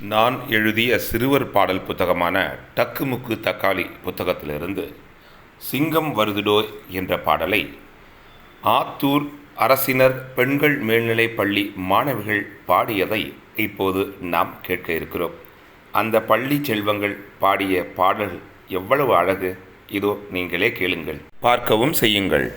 நான் எழுதிய சிறுவர் பாடல் புத்தகமான டக்குமுக்கு தக்காளி புத்தகத்திலிருந்து சிங்கம் வருதுடோ என்ற பாடலை ஆத்தூர் அரசினர் பெண்கள் மேல்நிலைப் பள்ளி மாணவிகள் பாடியதை இப்போது நாம் கேட்க இருக்கிறோம். அந்த பள்ளி செல்வங்கள் பாடிய பாடல் எவ்வளவு அழகு? இதோ நீங்களே கேளுங்கள். பார்க்கவும் செய்யுங்கள்.